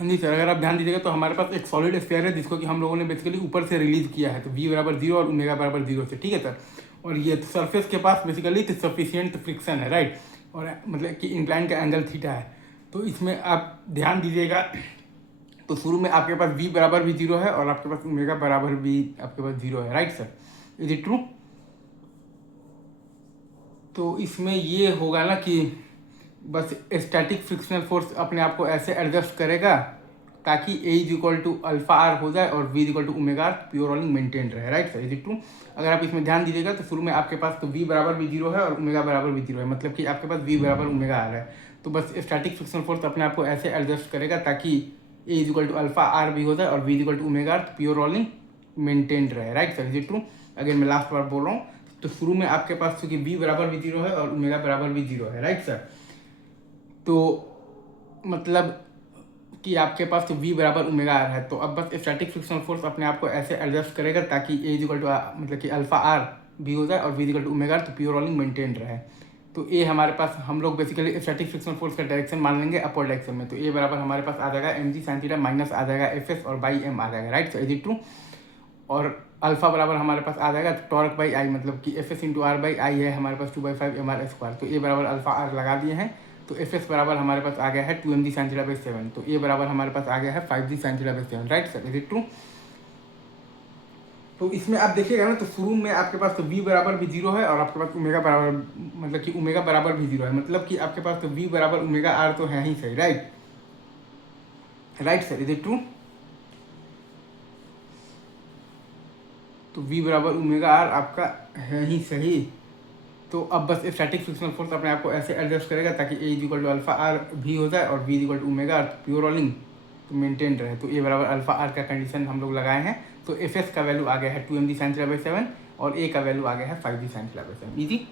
नहीं सर, अगर आप ध्यान दीजिएगा तो हमारे पास एक सॉलिड स्फीयर है जिसको कि हम लोगों ने बेसिकली ऊपर से रिलीज किया है, तो v बराबर 0 और ओमेगा बराबर 0 से, ठीक है सर। और ये सरफेस के पास बेसिकली तो सफिशियंट फ्रिक्शन है, राइट, और मतलब कि इंक्लाइन का एंगल थीटा है। तो इसमें आप ध्यान दीजिएगा तो शुरू में आपके पास v बराबर भी 0 है और आपके पास ओमेगा बराबर भी आपके पास 0 है, right sir, is it true. तो इसमें ये होगा ना कि बस स्टैटिक फ्रिक्शनल फोर्स अपने आप को ऐसे एडजस्ट करेगा ताकि ए is equal to alpha R हो जाए और we is equal to omega are pure rolling maintain रहे, right sir, is it true. अगर आप इसमें ध्यान दीजिएगा तो शुरू में आपके पास तो वी बराबर भी 0 है और ओमेगा बराबर भी 0 है, मतलब कि आपके पास वी बराबर ओमेगा आर है। तो बस स्टैटिक फ्रिक्शनल फोर्स अपने आप को ऐसे एडजस्ट करेगा ताकि ए is equal to alpha r भी हो जाए और we is equal to omega are pure rolling maintain रहे, right sir, is it true. अगर मैं लास्ट बार बोल रहा हूँ, तो शुरू में आपके पास चूंकि वी बराबर भी 0 है और ओमेगा बराबर भी 0 है, राइट सर। तो मतलब कि आपके पास तो v बराबर ओमेगा आर है, तो अब बस स्टैटिक फ्रिक्शनल फोर्स अपने आप को ऐसे एडजस्ट करेगा ताकि ए इज इक्वल टू मतलब कि अल्फा आर भी हो जाए और v is equal to omega r, तो प्योर रोलिंग मेंटेन रहे। तो ए हमारे पास हम लोग बेसिकली स्टैटिक फ्रिक्शनल फोर्स का डायरेक्शन मान लेंगे अपवर्ड डायरेक्शन में, तो ए बराबर हमारे पास आ जाएगा m g sine theta minus आ जाएगा एफ एस और बाई एम आ जाएगा, right sir, is it true. और अल्फा बराबर हमारे पास आ जाएगा टॉर्क बाई आई, मतलब कि f s into r by I है हमारे पास 2/5 एम आर स्क्वायर, तो ए बराबर अल्फा आर लगा दिए हैं। तो एफ एस बराबर हमारे पास आ गया है 2 mg साइन थीटा बाई 7, तो ए बराबर हमारे पास आ गया है 5g sine theta by 7, right sir, is it true. तो इसमें आप देखिएगा ना तो शुरू में आपके पास तो v बराबर भी 0 है और आपके पास ओमेगा बराबर मतलब कि ओमेगा बराबर भी 0 है, मतलब कि आपके पास तो v बराबर ओमेगा आर तो है ही सही, right, right sir, is it true. तो v बराबर ओमेगा आर आपका है ही सही। तो अब बस स्टैटिक फ्रिक्शनल फोर्स अपने आप को ऐसे एडजस्ट करेगा ताकि ए is equal to alpha r भी हो जाए और v is equal to omega are pure rolling तो मेंटेन रहे। तो ए बराबर अल्फा आर का कंडीशन हम लोग लगाए हैं, तो एफ एस का वैल्यू आ गया है 2 mg साइन थीटा बाई 7 और ए का वैल्यू आ गया है 5g sine theta by 7, easy.